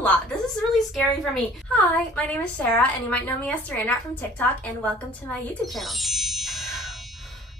a lot. This is really scary for me. Hi, my name is Sarah, and you might know me as Saran from TikTok, and welcome to my YouTube channel.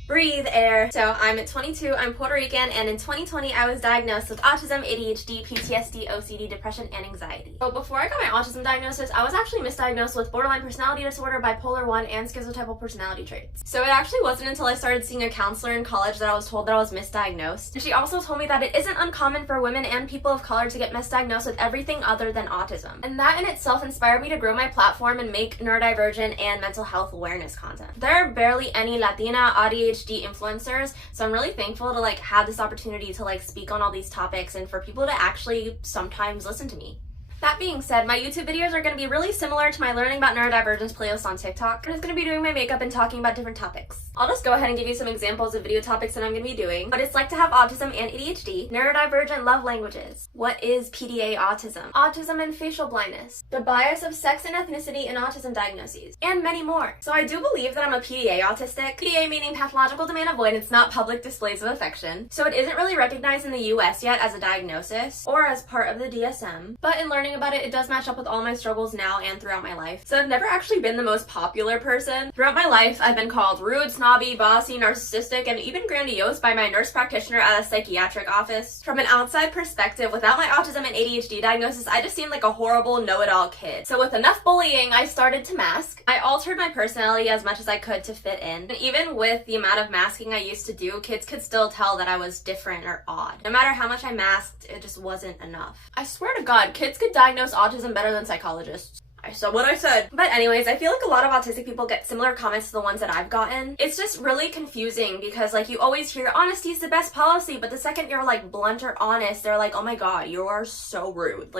Breathe air. So I'm 22, I'm Puerto Rican, and in 2020 I was diagnosed with autism, ADHD, PTSD, OCD, depression, and anxiety. So before I got my autism diagnosis, I was actually misdiagnosed with borderline personality disorder, bipolar 1, and schizotypal personality traits. So it actually wasn't until I started seeing a counselor in college that I was told that I was misdiagnosed. And she also told me that it isn't uncommon for women and people of color to get misdiagnosed with everything other than autism. And that in itself inspired me to grow my platform and make neurodivergent and mental health awareness content. There are barely any Latina, ADHD influencers, so I'm really thankful to have this opportunity to speak on all these topics and for people to actually sometimes listen to me. That being said, my YouTube videos are going to be really similar to my Learning About Neurodivergence playlist on TikTok. I'm just going to be doing my makeup and talking about different topics. I'll just go ahead and give you some examples of video topics that I'm going to be doing. What it's like to have autism and ADHD, neurodivergent love languages, what is PDA autism, autism and facial blindness, the bias of sex and ethnicity in autism diagnoses, and many more. So I do believe that I'm a PDA autistic. PDA meaning pathological demand avoidance, not public displays of affection. So it isn't really recognized in the US yet as a diagnosis or as part of the DSM, but in learning about it, it does match up with all my struggles now and throughout my life. So I've never actually been the most popular person. Throughout my life, I've been called rude, snobby, bossy, narcissistic, and even grandiose by my nurse practitioner at a psychiatric office. From an outside perspective, without my autism and ADHD diagnosis, I just seemed like a horrible know-it-all kid. So with enough bullying, I started to mask. I altered my personality as much as I could to fit in. And even with the amount of masking I used to do, kids could still tell that I was different or odd. No matter how much I masked, it just wasn't enough. I swear to God, kids could diagnose autism better than psychologists. I said what I said. But anyways, I feel like a lot of autistic people get similar comments to the ones that I've gotten. It's just really confusing because you always hear honesty is the best policy, but the second you're blunt or honest, they're like, oh my God, you are so rude.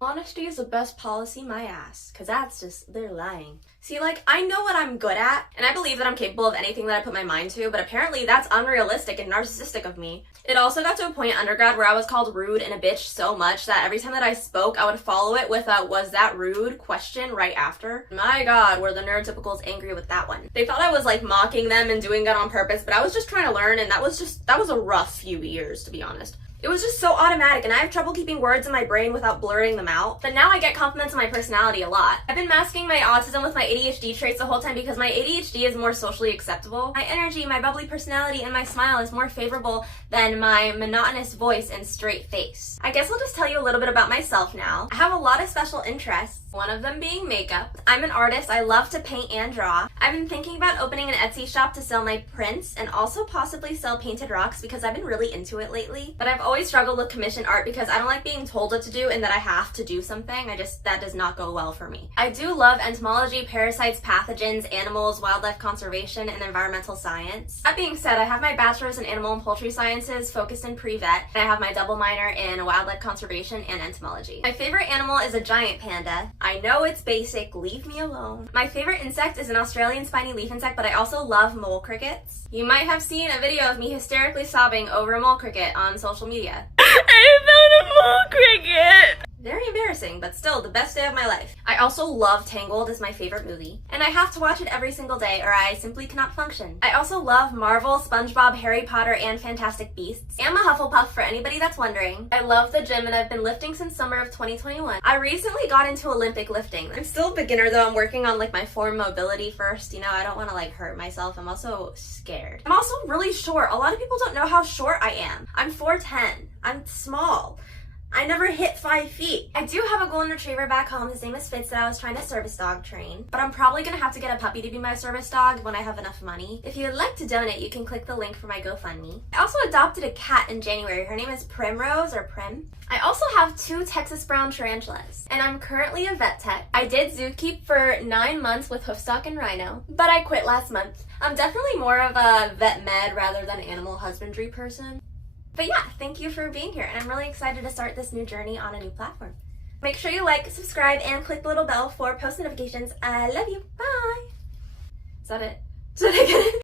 Honesty is the best policy, my ass. Cause that's just, they're lying. See, I know what I'm good at, and I believe that I'm capable of anything that I put my mind to, but apparently that's unrealistic and narcissistic of me. It also got to a point in undergrad where I was called rude and a bitch so much that every time that I spoke, I would follow it with a "was that rude?" question right after. My God, were the neurotypicals angry with that one. They thought I was mocking them and doing it on purpose, but I was just trying to learn, and that was a rough few years, to be honest. It was just so automatic, and I have trouble keeping words in my brain without blurring them out. But now I get compliments on my personality a lot. I've been masking my autism with my ADHD traits the whole time because my ADHD is more socially acceptable. My energy, my bubbly personality, and my smile is more favorable than my monotonous voice and straight face. I guess I'll just tell you a little bit about myself now. I have a lot of special interests, one of them being makeup. I'm an artist. I love to paint and draw. I've been thinking about opening an Etsy shop to sell my prints and also possibly sell painted rocks because I've been really into it lately. But I've always struggled with commissioned art because I don't like being told what to do and that I have to do something. That does not go well for me. I do love entomology, parasites, pathogens, animals, wildlife conservation, and environmental science. That being said, I have my bachelor's in animal and poultry sciences focused in pre-vet, and I have my double minor in wildlife conservation and entomology. My favorite animal is a giant panda. I know it's basic, leave me alone. My favorite insect is an Australian spiny leaf insect, but I also love mole crickets. You might have seen a video of me hysterically sobbing over a mole cricket on social media. I found a mole cricket! Very embarrassing, but still the best day of my life. I also love Tangled, it's my favorite movie, and I have to watch it every single day or I simply cannot function. I also love Marvel, SpongeBob, Harry Potter, and Fantastic Beasts. I'm a Hufflepuff for anybody that's wondering. I love the gym and I've been lifting since summer of 2021. I recently got into Olympic lifting. I'm still a beginner though. I'm working on my form mobility first. I don't want to hurt myself. I'm also scared. I'm also really short. A lot of people don't know how short I am. I'm 4'10". I'm small. I never hit 5 feet. I do have a golden retriever back home. His name is Fitz that I was trying to service dog train. But I'm probably gonna have to get a puppy to be my service dog when I have enough money. If you would like to donate, you can click the link for my GoFundMe. I also adopted a cat in January. Her name is Primrose or Prim. I also have 2 Texas brown tarantulas. And I'm currently a vet tech. I did zookeep for 9 months with Hoofstock and Rhino, but I quit last month. I'm definitely more of a vet med rather than animal husbandry person. But yeah, thank you for being here, and I'm really excited to start this new journey on a new platform. Make sure you like, subscribe, and click the little bell for post notifications. I love you. Bye! Is that it? Did I get it?